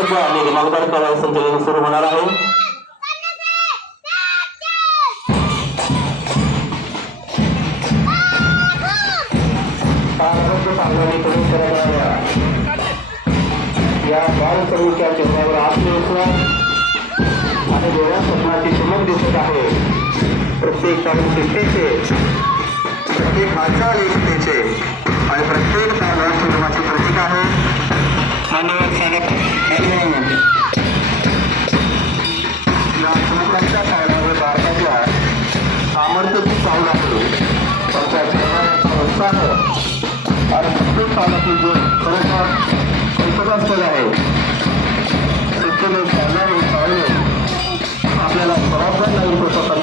आरोग्य आणि दिमागदार कला संचलन सुरू होणार आहे. या बालचमूच्या चेहऱ्यावर आत्मविश्वास आणि डोळ्या स्वप्नाची चमक दिसत आहे. प्रत्येक पाऊल शिस्तीचे, प्रत्येक हालचाल एकतेचे आणि प्रत्येक पाऊल संयमाचे प्रतीक आहे. मान्यवर स्वागत. या चमकांच्या